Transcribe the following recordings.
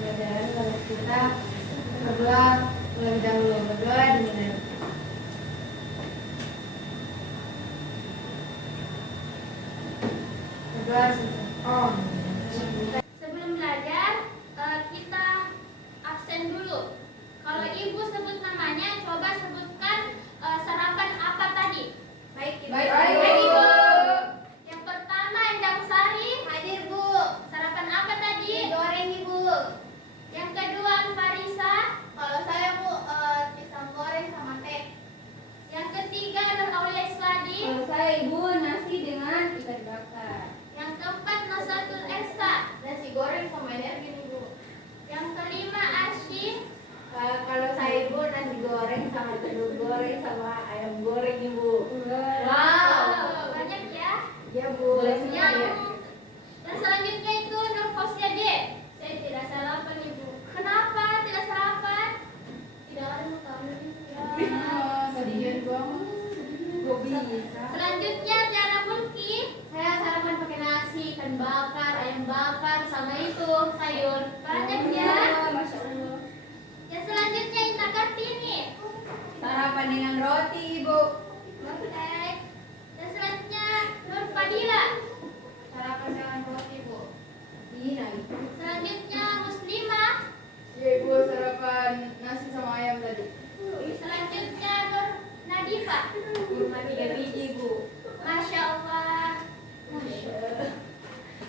pembelajaran kalau kita berdoa terlebih dahulu. Berdoa dimulai. Berdoa oh. Sebelum belajar, kita absen dulu. Kalau ibu sebut namanya, coba sebutkan sarapan apa tadi? Baik, Ibu. Baik, Ibu. Yang pertama, Endang Sari. Hadir, Bu. Sarapan apa tadi? Goreng, Ibu. Yang kedua, Farisa. Kalau saya, Bu, pisang goreng sama teh. Yang ketiga, Nur Aulia Isladi. Kalau saya, Ibu, nasi dengan ikan bakar. Yang keempat, Nosatul Esa. Nasi goreng sama energi, Ibu. Yang kelima, Arsy. Kalau saya, Ibu, nasi goreng sama telur goreng sama ayam goreng, Ibu. Wow, banyak ya. Ya, Bu. Yang selanjutnya itu Nur Fausia D. Saya tidak sarapan, Ibu. Kenapa tidak sarapan? Tidak ada makanan. Sedihnya banget. Kok bisa? Selanjutnya Tiara Mulki. Saya sarapan pakai nasi, ikan bakar, ayam bakar, sama itu sayur. Banyak ya. Masya Allah. Yang selanjutnya Inta Kartini. Sarapan dengan roti, Ibu. Baik. Yang selanjutnya Nur Fadila. Sarapan dengan roti, Bu. Iya, Ibu. Selanjutnya Muslimah. Ya, Ibu, sarapan nasi sama ayam tadi. Selanjutnya Nur Nadifa. Kurma 3 biji, Bu. Masya Allah.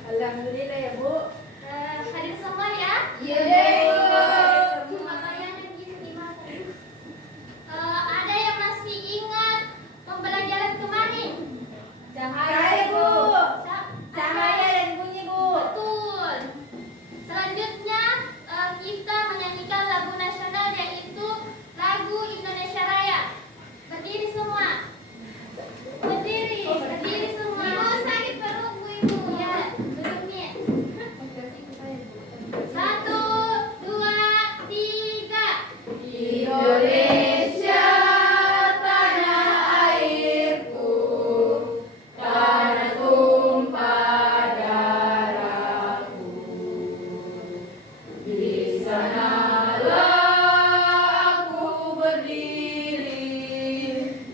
Alhamdulillah ya, Bu. Hadir semua ya. Iya, Bu. Cuma kayaknya gimana? Ada yang masih ingat pembelajaran kemarin? Cahaya, Bu. Sa- Cahaya dan bunyi, Bu. Betul. Selanjutnya kita menyanyikan lagu nasional yaitu lagu Indonesia Raya. Berdiri semua. Berdiri semua. Ibu, sakit perutku, Ibu. Ya, duduk nih. 1, 2, 3. Indonesia, tanah airku, tanah tumpah darahku. Di sanalah aku berdiri,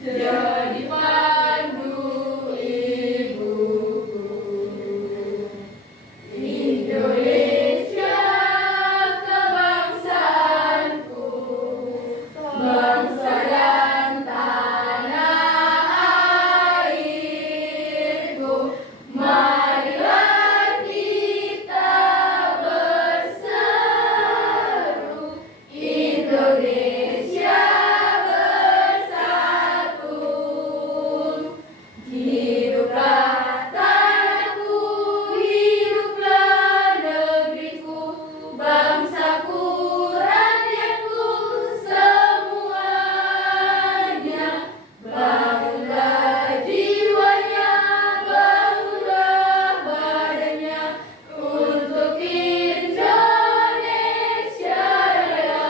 jadi pandu ibuku. Indonesia, kebangsaanku, bangsa dan tanah airku. Marilah kita berseru, Indonesia bersatu. Hiduplah tanahku, hiduplah negeriku, bangsaku, rakyatku semuanya. Bangunlah jiwanya, bangunlah badannya untuk Indonesia Raya.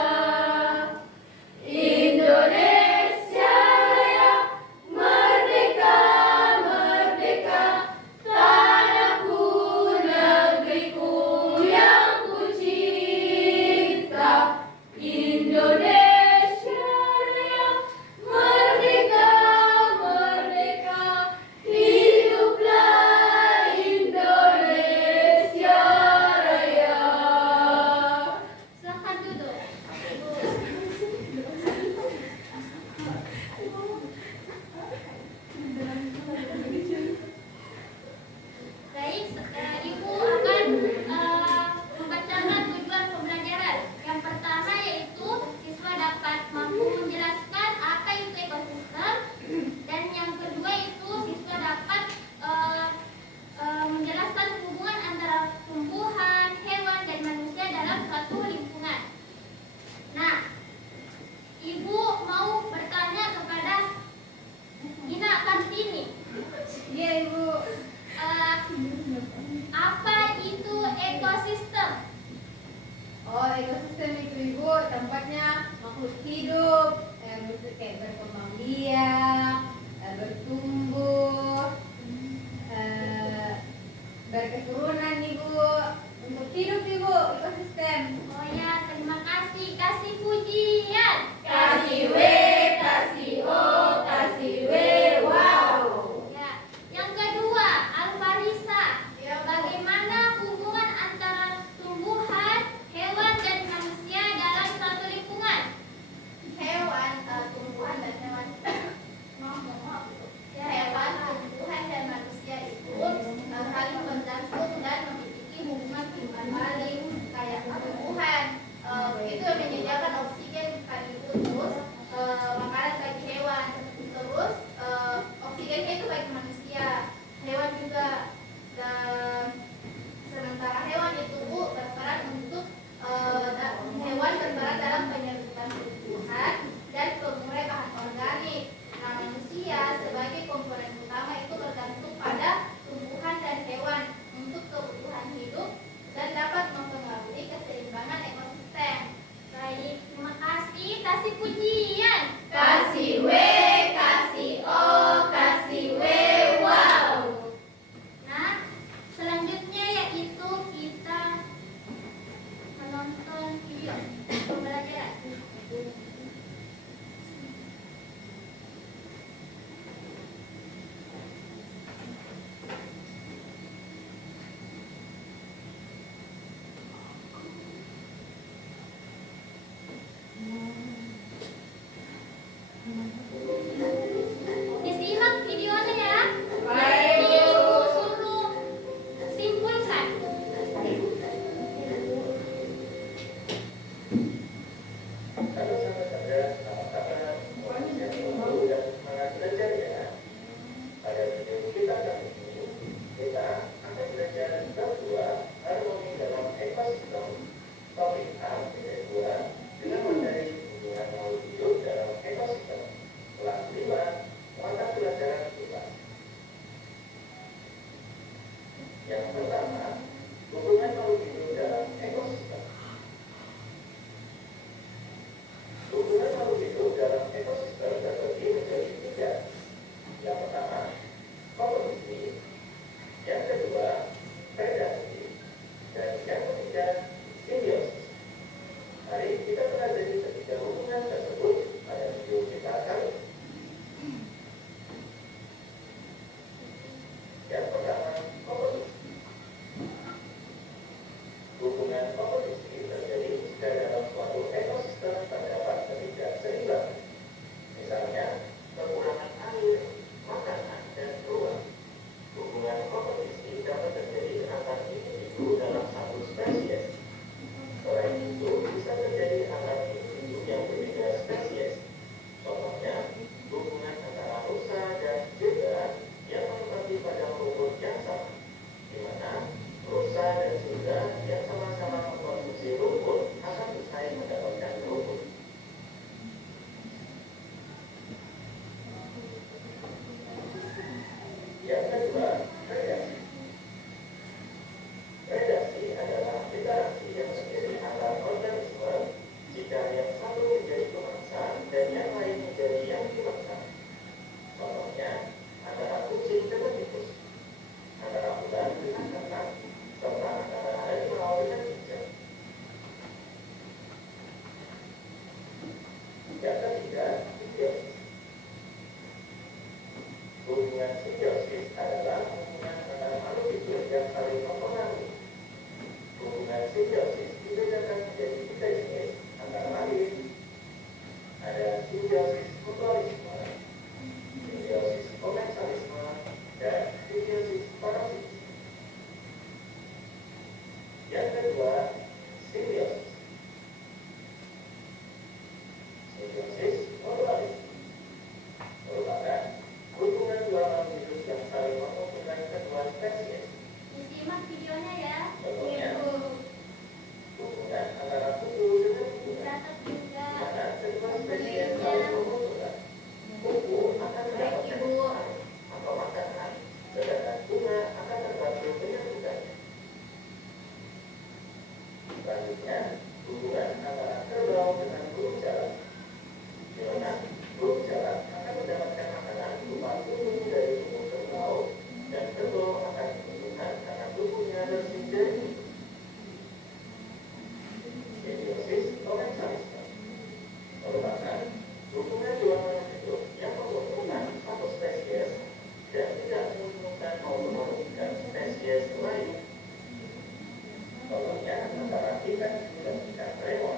Indonesia Raya, merdeka, merdeka, tanahku, negeriku yang ku cinta. Indonesia Raya, merdeka, merdeka, hiduplah Indonesia Raya. Silakan duduk. Baik, Ibu akan membacakan tujuan pembelajaran. Yang pertama yaitu siswa dapat mampu menjelaskan apa itu ekosistem, dan yang kedua itu siswa dapat menjelaskan hubungan antara tumbuhan, hewan, dan manusia dalam suatu lingkungan. Nah, Ibu mau bertanya kepada Ina Kartini. Iya, Ibu. Apa itu ekosistem? Oh, ekosistem itu, Ibu, tempatnya makhluk hidup yang bisa kayak berkembang biak, bertumbuh, berketurunan, Ibu, untuk hidup, Ibu, ekosistem. Oh Yang pertama, hubungan makhluk hidup dalam ekosistem. Hubungan makhluk hidup dalam ekosistem terbagi menjadi tiga. Yang pertama, kompetisi. Yang kedua, predasi. Dan yang ketiga, simbiosis. Mari kita pelajari ketiga hubungan tersebut pada video kita kali ini. Yang pertama, kompetisi. Hubungan kompetisi terjadi jika dalam suatu ekosistem terdapat ketidakseimbangan. Misalnya, kekurangan air, makanan, dan ruang. Hubungan kompetisi dapat terjadi antar individu dalam satu spesies. Selain itu, bisa terjadi antar individu yang berbeda spesies. Contohnya, hubungan antara rusa dan zebra yang menempati padang rumput yang sama, di mana rusa dan zebra yang sama-sama mengkonsumsi rumput akan bersaing mendapatkan rumput. Yang kedua, predasi. Predasi adalah interaksi yang terjadi antar organisme jika yang satu menjadi pemangsa dan yang lain menjadi yang dimangsa. Contohnya, antara kucing dengan tikus, antara ular dengan ternak, serta antara harimau dengan kucing. Yang ketiga, simbiosis. Hubungan simbiosis adalah hubungan antara makhluk hidup yang saling mempengaruhi. Hubungan simbiosis dibedakan menjadi tiga jenis, antara lain ada simbiosis mutualisme, simbiosis komensalisme, dan simbiosis parasitisme. Yang kedua, simbiosis. Simbiosis mutualisme merupakan hubungan dua makhluk hidup yang saling menguntungkan kedua spesies. Disimak videonya ya. Contohnya, hubungan antara kupu dengan bunga, Dicatat juga. di mana kedua spesies saling menguntungkan. Kupu akan mendapatkan air atau makanan, sedangkan bunga akan terbantu dengan bunganya. Selanjutnya, hubungan antara kerbau dengan burung jalak, di mana burung jalak akan mendapatkan makanan berupa tumbuh dari tubuh kerbau, dan kerbau akan menguntungkan karena tubuhnya bersih dari kutu. Simbiosis komensalisme merupakan hubungan dua makhluk hidup yang menguntungkan satu spesies dan tidak menguntungkan maupun merugikan spesies lain. Contohnya antara ikan hiu dan ikan bremon,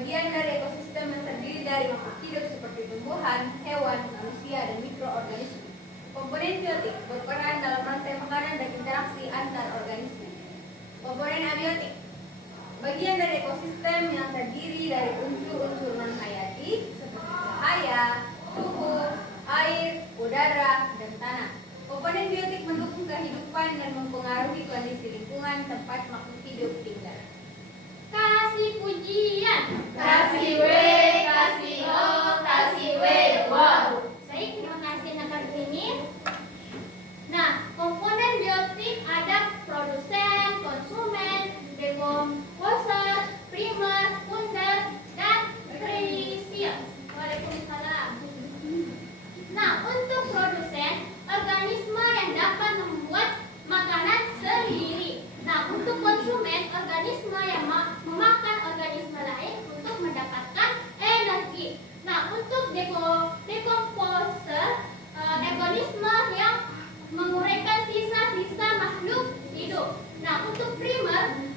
bagian dari ekosistem yang terdiri dari makhluk hidup seperti tumbuhan, hewan, manusia, dan mikroorganisme. Komponen biotik berperan dalam rantai makanan dan interaksi antar organisme. Komponen abiotik bagian dari ekosistem yang terdiri dari unsur-unsur non-hayati seperti cahaya, suhu, air, udara, dan tanah. Komponen biotik mendukung kehidupan dan mempengaruhi kondisi lingkungan tempat makhluk hidup tinggal. Kasih pujian. Kasih W, kasih O, kasih W, wow. Baik, terima kasih anak ini. Nah, komponen biotik ada produsen, konsumen, dekomposer, primer, funder, dan resier. Waalaikumsalam. Nah, untuk produsen, organisme yang dapat membuat makanan sendiri. Nah, untuk konsumen, organisme yang memakan organisme lain untuk mendapatkan energi. Nah, untuk dekomposer, organisme yang menguraikan sisa-sisa makhluk hidup. Nah, untuk primer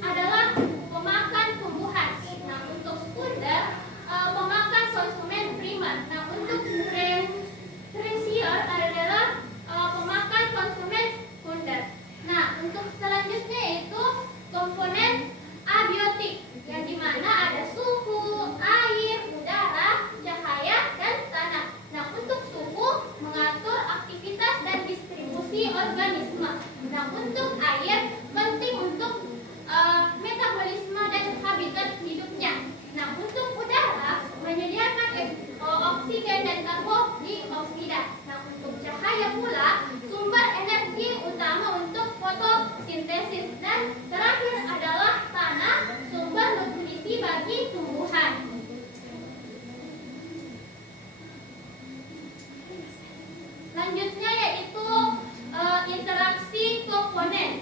adalah pemakan tumbuhan. Nah, untuk funder, pemakan konsumen primer. Nah, untuk resier adalah pemakan konsumen funder. Nah, untuk selanjutnya itu komponen abiotik, yang dimana ada suhu, air, udara, cahaya, dan tanah. Nah, untuk suhu mengatur aktivitas dan distribusi organisme. Nah, untuk air penting untuk metabolisme dan habitat hidupnya. Nah, untuk udara menyediakan oksigen dan karbon dioksida. Nah, untuk cahaya pula sumber energi utama untuk fotosintesis, dan terakhir adalah tanah, sumber nutrisi bagi tumbuhan. Selanjutnya yaitu interaksi komponen.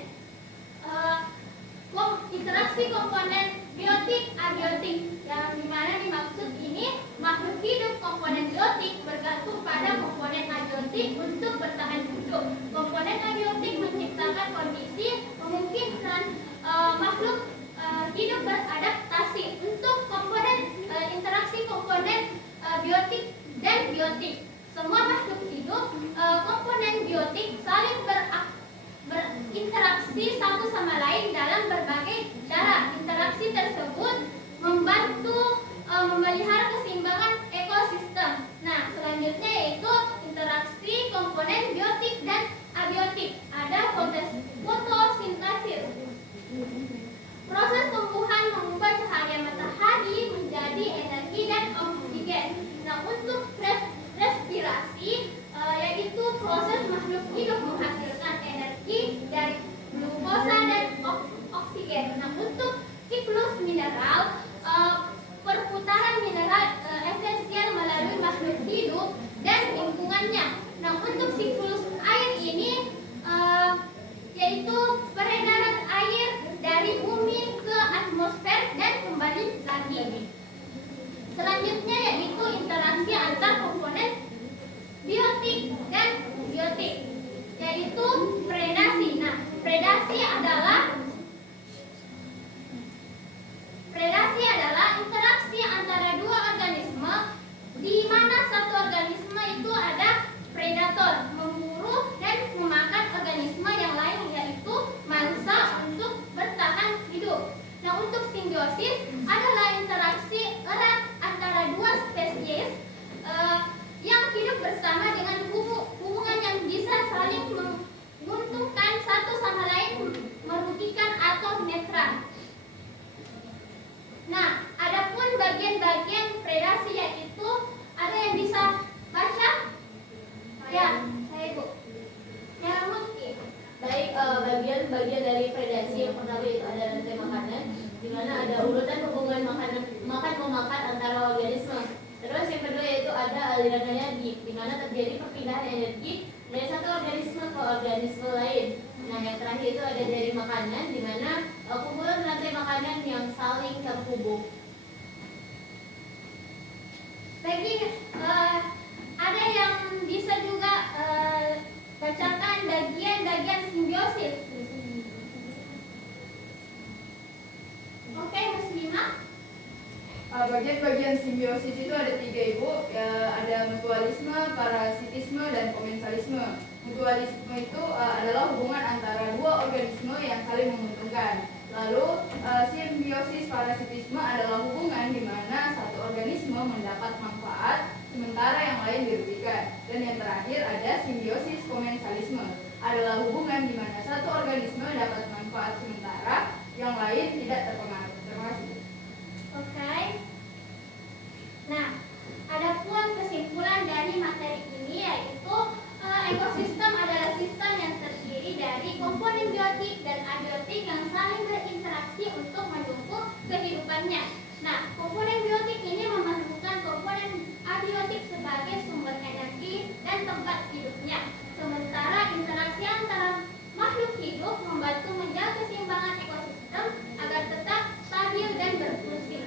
Interaksi komponen biotik abiotik, yang dimana dimaksud ini makhluk hidup komponen biotik bergantung pada komponen abiotik untuk bertahan hidup. Komponen abiotik menciptakan kondisi memungkinkan makhluk hidup beradaptasi. Untuk komponen interaksi komponen biotik dan biotik, semua makhluk hidup komponen biotik saling berinteraksi satu sama lain dalam berbagai cara. Interaksi tersebut membantu memelihara keseimbangan ekosistem. Nah, selanjutnya yaitu interaksi komponen biotik dan abiotik. Ada fotosintesis. Proses tumbuhan mengubah cahaya matahari menjadi energi dan oksigen. Nah, untuk respirasi yaitu proses makhluk hidup menghasilkan energi dari glukosa dan oksigen. Nah, untuk siklus mineral, perputaran mineral esensial melalui makhluk hidup dan lingkungannya. Nah, untuk siklus air ini yaitu peredaran air dari bumi ke atmosfer dan kembali lagi. Selanjutnya yaitu interaksi antar komponen biotik dan biotik, yaitu predasi. Nah, predasi adalah interaksi antara dua organisme, di mana satu organisme itu ada predator, memburu dan memakan organisme yang lain, yaitu mangsa, untuk bertahan hidup. Nah, untuk simbiosis adalah interaksi erat antara dua spesies yang hidup bersama dengan hubungan yang bisa saling menguntungkan satu sama lain, merugikan atau netral. Nah, adapun bagian-bagian predasi yaitu, ada yang bisa baca? Ya, saya Bu. Merah Mutki. Baik, bagian-bagian dari predasi yang pertama itu ada rantai makanan, di mana ada urutan hubungan makan-memakan antara organisme. Terus yang kedua yaitu ada aliran energi, di mana terjadi perpindahan energi dari satu organisme ke organisme lain. Nah, yang terakhir itu ada dari makanan, di mana kumpulan rantai makanan yang saling terhubung. Bagi ada yang bisa juga bacakan bagian-bagian simbiosis. Oke, Muslimah. bagian-bagian simbiosis itu ada 3 Ibu, ya, ada mutualisme, parasitisme, dan komensalisme. Mutualisme itu adalah hubungan antara dua organisme yang saling menguntungkan. Lalu simbiosis parasitisme adalah hubungan di mana satu organisme mendapat manfaat sementara yang lain dirugikan. Dan yang terakhir ada simbiosis komensalisme, adalah hubungan di mana satu organisme dapat manfaat sementara yang lain tidak terpengaruh. Terima kasih. Oke. Nah, adapun kesimpulan dari materi ini yaitu ekosistem adalah sistem yang terdiri dari komponen biotik dan abiotik yang saling berinteraksi untuk mendukung kehidupannya. Nah, komponen biotik ini memerlukan komponen abiotik sebagai sumber energi dan tempat hidupnya. Sementara interaksi antara makhluk hidup membantu menjaga keseimbangan ekosistem agar tetap stabil dan berfungsi.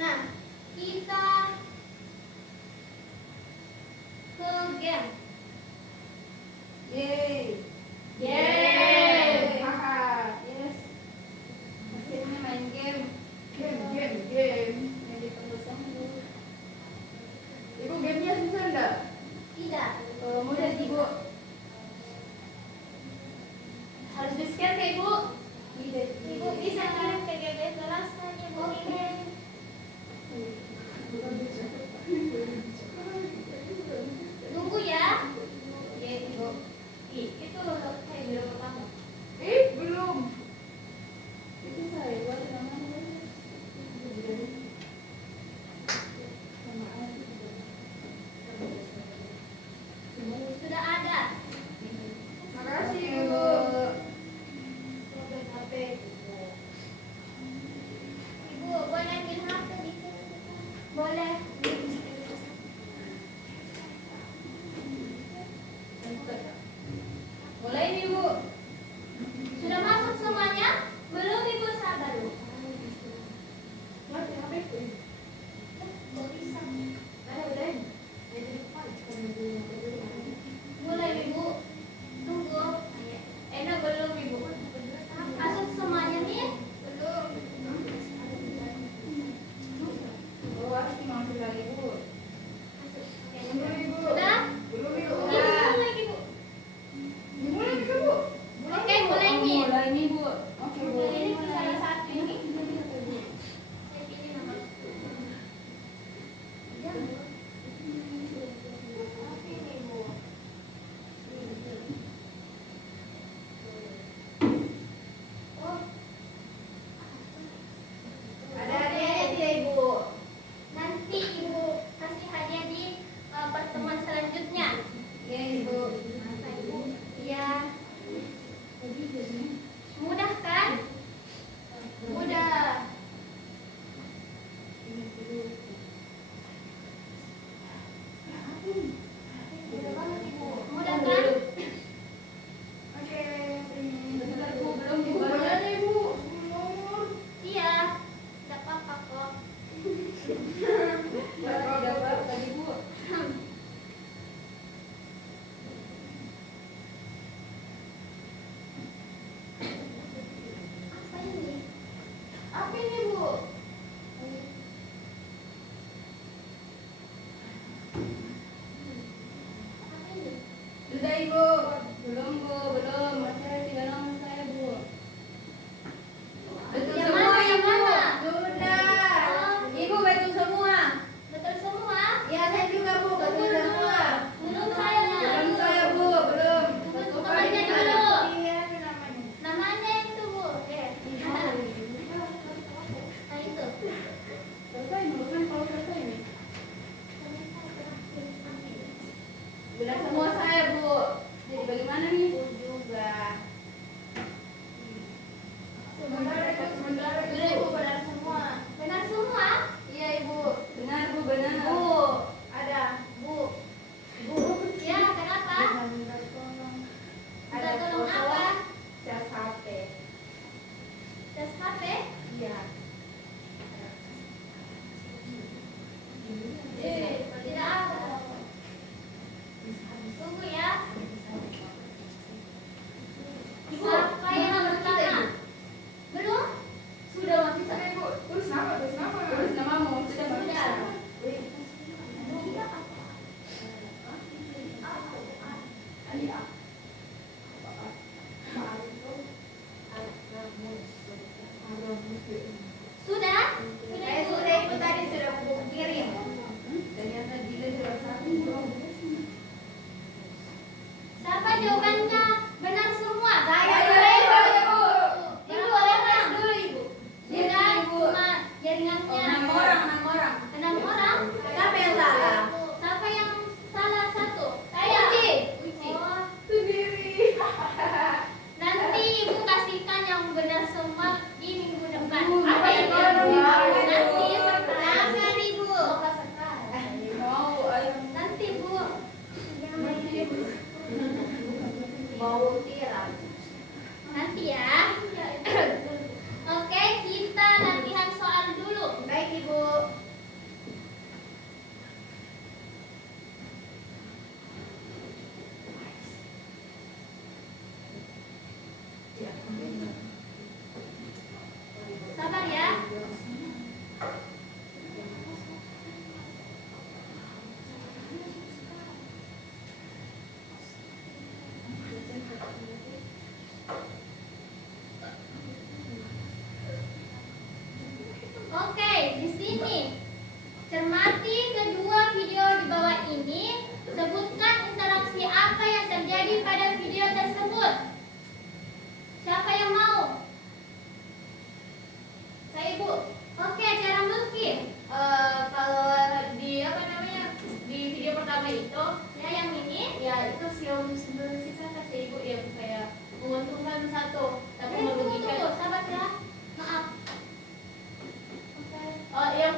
Nah, kita ke game. Yeay. Yeay. Haha. Yes. Akhirnya main game. Game. Yang ditunggu-tunggu. Ibu, gamenya susah enggak? Tidak. Mudah Ibu. Harus di-scan ke Ibu. Ibu bisa kirim ke GB kelas saja. Oke. Tunggu ya. Yeay, Ibu. Itu kayak video pertama. Belum. Itu saya buat namanya. Sudah ada. Makasih Ibu. Problem HP.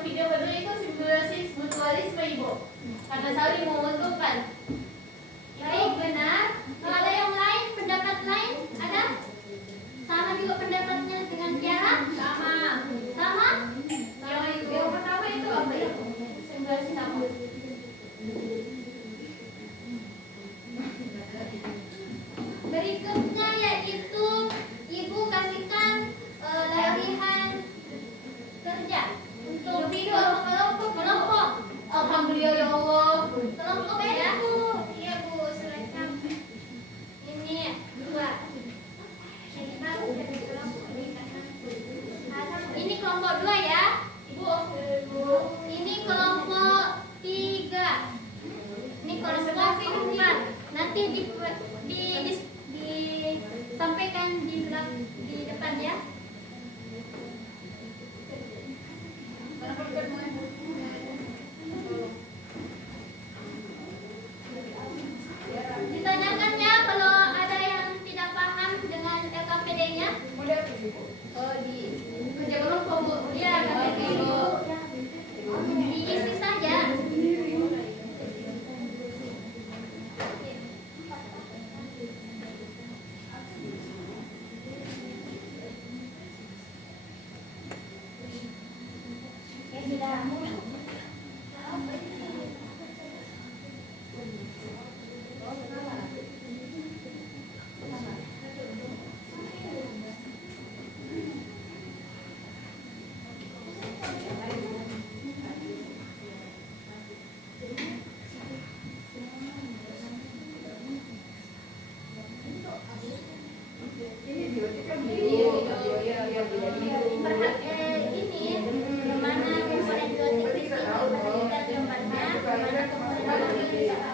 video kedua itu simbiosis mutualisme Ibu. Karena saling menguntungkan. Baik, benar. Kalau ada yang lain, pendapat lain? Ada? Sama juga pendapatnya dengan Tiara? Sama. Sama? Yang pertama itu apa ya? Simbiosis apa? Berikutnya yaitu Ibu kasihkan latihan kerja untuk video kelompok. Alhamdulillah ya Allah. Kelompok ya Bu. Iya Bu, sudah sampai. Ini dua. Ini bagus dari kelompok ini karena ini kelompok dua ya. Ibu. Ini kelompok tiga. Ini kelompok empat. Nanti disampaikan di depan ya. Ditanyakan ya kalau ada yang tidak paham dengan LKPD-nya. Oh, di kerja kelompok Bu. Iya, KPD Ibu. Diisi saja. Ini mana komponen biotik di sini, mana kita gambarnya, mana komponen biotik.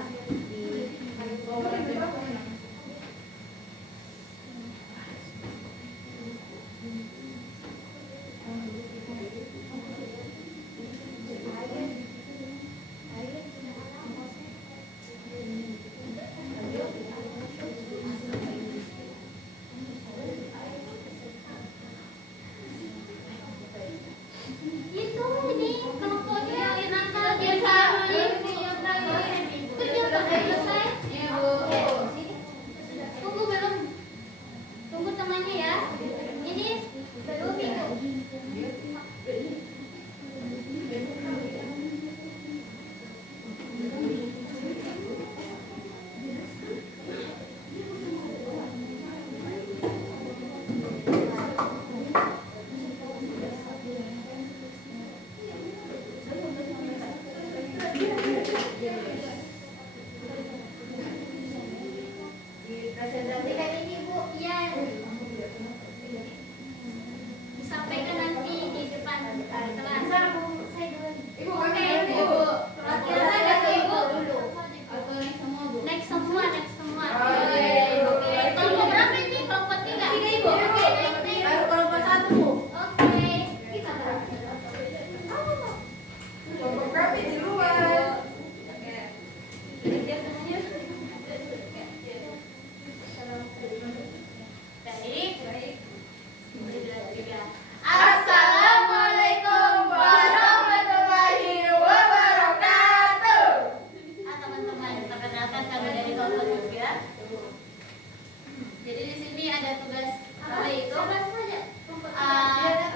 Itu ini kelompoknya yang nakal dia kerja udah selesai. Tunggu belum? Tunggu temannya ya. Ini belum itu. Presentasikan ini Bu. Iya. Disampaikan nanti di depan kelas. Ibu Oke, kami Ibu. Latihan saja ke Ibu dulu. atau naik semua Bu. Next semua. Oke. Oke. Kelompok berapa ini? Kelompok tiga. Tiga Ibu. Oke, next. Baru kelompok 1 Bu. Oke. Kita Kelompok kami di luar. Assalamualaikum warahmatullahi wabarakatuh. teman-teman, Perkenalkan kami dari kelompok 3. Jadi di sini ada tugas apa itu?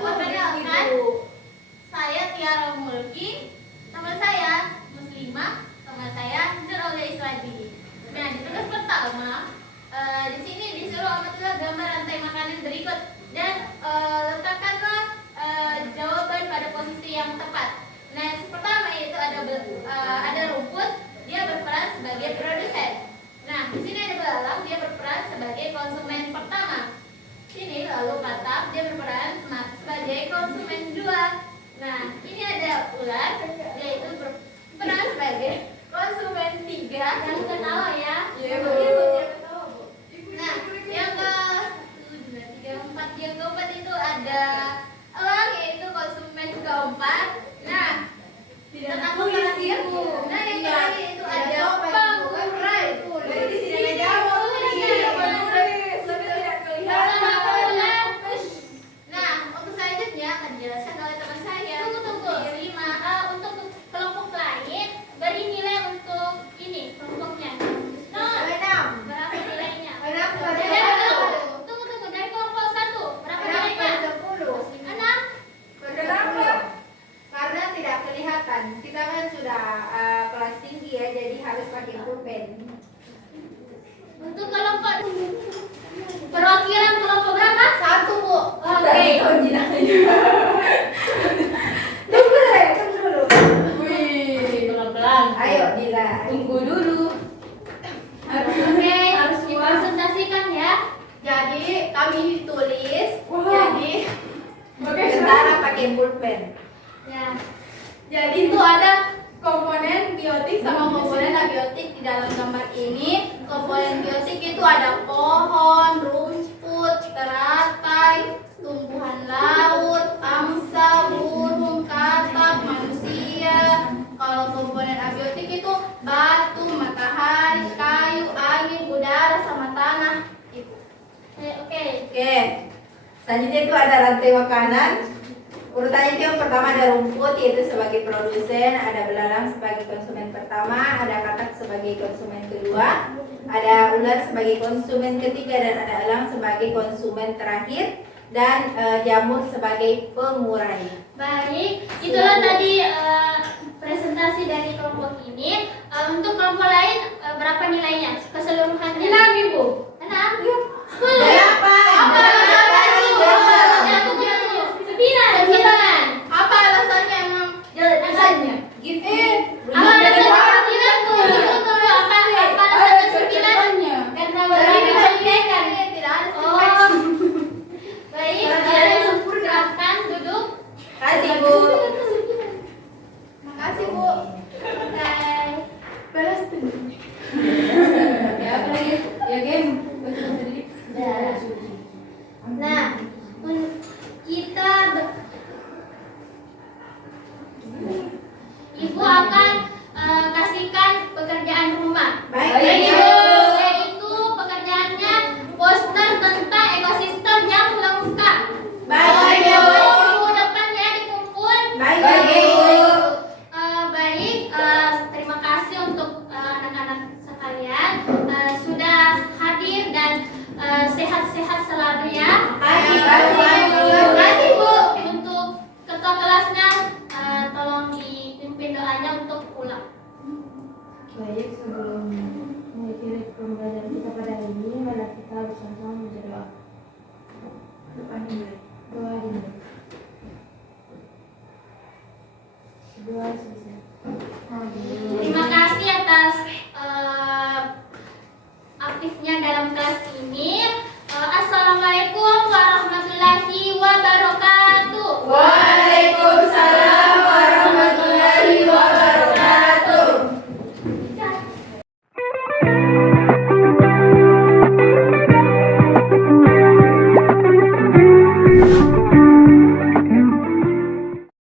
Perkenalkan, saya Tiara Mulki, teman saya Muslimah, teman saya Nurul Isladi. Nah, di tugas pertama, di sini disuruh amatilah gambar rantai makanan berikut dan letakkanlah jawaban pada posisi yang tepat. Nah, yang pertama itu ada rumput, dia berperan sebagai produsen. Nah, di sini ada belalang, dia berperan sebagai konsumen pertama. Sini lalu katak, dia berperan sebagai konsumen 2. Nah, ini ada ular, dia itu berperan sebagai konsumen 3. jangan ketawa ya. Iya Bu. Nah, yang keempat itu ada elang, yaitu konsumen keempat. Nah, tentang komparasi Bu. Nah, yang terakhir itu ada pengurai. Di sini ada Nah, untuk selanjutnya akan dijelaskan oleh teman saya. Tunggu. Irima. tahun jinak juga. Tunggu dulu. Wih. Pelan-pelan. Ayo Dila. Tunggu dulu. Oke, harus dipresentasikan ya. Jadi kami ditulis. Wow. Jadi sementara pakai pulpen. Ya. Jadi itu ada komponen biotik sama komponen abiotik di dalam gambar ini. Komponen biotik itu ada pohon, rumput, teratai, tumbuhan laut, angsa, burung, katak, manusia. Kalau komponen abiotik itu batu, matahari, kayu, angin, udara, sama tanah. Itu. Oke. Oke. Selanjutnya itu ada rantai makanan. Urutannya itu yang pertama ada rumput yaitu sebagai produsen, ada belalang sebagai konsumen pertama, ada katak sebagai konsumen kedua, ada ular sebagai konsumen ketiga dan ada elang sebagai konsumen terakhir dan jamur sebagai pengurai. Baik, itulah tadi presentasi dari kelompok ini. Untuk kelompok lain berapa nilainya keseluruhannya? 6 Ibu. 6. 8.